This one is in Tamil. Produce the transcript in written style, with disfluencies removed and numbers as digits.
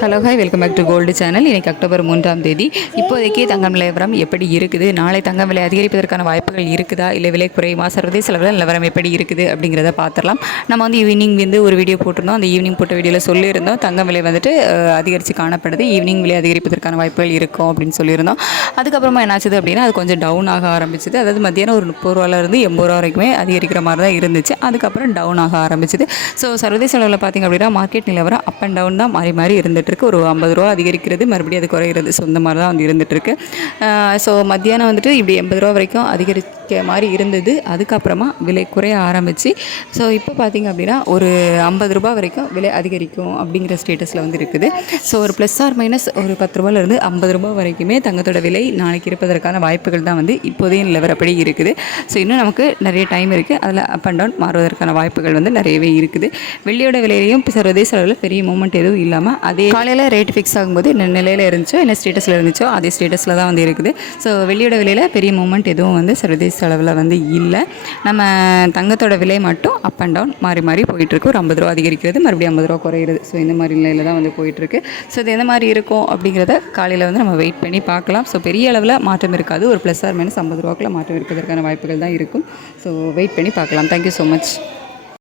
Hello hi welcome back to gold channel. இன்றைக்கி அக்டோபர் 3ஆம் தேதி. இப்போதைக்கு தங்கம் நிலவரம் எப்படி இருக்குது, நாளை தங்கம் விலை அதிகரிப்பதற்கான வாய்ப்புகள் இருக்குதா, இல்லை விலை குறையுமா, சர்வதேச அளவில் நிலவரம் எப்படி இருக்குது அப்படிங்கிறத பார்த்துடலாம். நம்ம வந்து ஈவினிங் ஒரு வீடியோ போட்டிருந்தோம். அந்த ஈவினிங் போட்ட வீடியோவில் சொல்லியிருந்தோம் தங்கம் விலை வந்துட்டு அதிகரித்து காணப்படுது, ஈவினிங் விலை அதிகரிப்பதற்கான வாய்ப்புகள் இருக்கும் அப்படின்னு சொல்லியிருந்தோம். அதுக்கப்புறமா என்னாச்சுது அப்படின்னா அது கொஞ்சம் டவுன் ஆக ஆரம்பிச்சிது. அதாவது மத்தியானம் ஒரு 30 ரூபாயிலிருந்து 80 ரூபா வரைக்குமே அதிகரிக்கிற மாதிரி தான் இருந்துச்சு. அதுக்கப்புறம் டவுன் ஆக ஆரம்பிச்சிது. ஸோ சர்வதேச அளவில் பார்த்திங்க அப்படின்னா மார்க்கெட் நிலவரம் அப் அண்ட் டவுன் தான் மாறி மாறி இருந்துட்டு ஒரு 50 ரூபா அதிகரிக்கிறது, மறுபடியும் அது குறையிறது. ஸோ இந்த மாதிரி தான் வந்து இருந்துகிட்ருக்கு. ஸோ மத்தியானம் வந்துட்டு இப்படி 80 ரூபா வரைக்கும் அதிகரிக்க மாதிரி இருந்தது. அதுக்கப்புறமா விலை குறைய ஆரம்பித்து ஸோ இப்போ பார்த்திங்க அப்படின்னா ஒரு 50 ரூபா வரைக்கும் விலை அதிகரிக்கும் அப்படிங்கிற ஸ்டேட்டஸில் வந்து இருக்குது. ஸோ ஒரு ப்ளஸ் ஆர் மைனஸ் ஒரு 10 ரூபாயிலேருந்து 50 ரூபா வரைக்குமே தங்கத்தோட விலை நாளைக்கு இருப்பதற்கான வாய்ப்புகள் தான் வந்து இப்போதைய நிலவரப்படி இருக்குது. ஸோ இன்னும் நமக்கு நிறைய டைம் இருக்குது. அதில் அப் அண்ட் டவுன் மாறுவதற்கான வாய்ப்புகள் வந்து நிறையவே இருக்குது. வெள்ளியோட விலையிலையும் சர்வதேச அளவில் பெரிய மூமெண்ட் எதுவும் இல்லாமல் அதே காலையில் ரேட் ஃபிக்ஸ் ஆகும்போது என்ன நிலையில் இருந்துச்சோ, என்ன ஸ்டேட்டஸில் இருந்துச்சோ அதே ஸ்டேட்டஸில் தான் வந்து இருக்குது. ஸோ வெள்ளியோட விலையில் பெரிய மூமெண்ட் எதுவும் வந்து சர்வதேச அளவில் வந்து இல்லை. நம்ம தங்கத்தோட விலை மட்டும் அப் அண்ட் டவுன் மாறி மாறி போயிட்டுருக்கு. ஒரு 50 ரூபா அதிகரிக்கிறது, மறுபடியும் 50 ரூபா குறையிறது. ஸோ இந்த மாதிரி நிலையில் தான் வந்து போயிட்டுருக்கு. ஸோ இது எந்த மாதிரி இருக்கும் அப்படிங்கிறத காலையில் வந்து நம்ம வெயிட் பண்ணி பார்க்கலாம். ஸோ பெரிய அளவில் மாற்றம் இருக்காது. ஒரு ப்ளஸ் ஆர் மைனஸ் 50 ரூபாக்குள்ள மாற்றம் இருப்பதற்கான வாய்ப்புகள் தான் இருக்கும். ஸோ வெயிட் பண்ணி பார்க்கலாம். Thank you so much.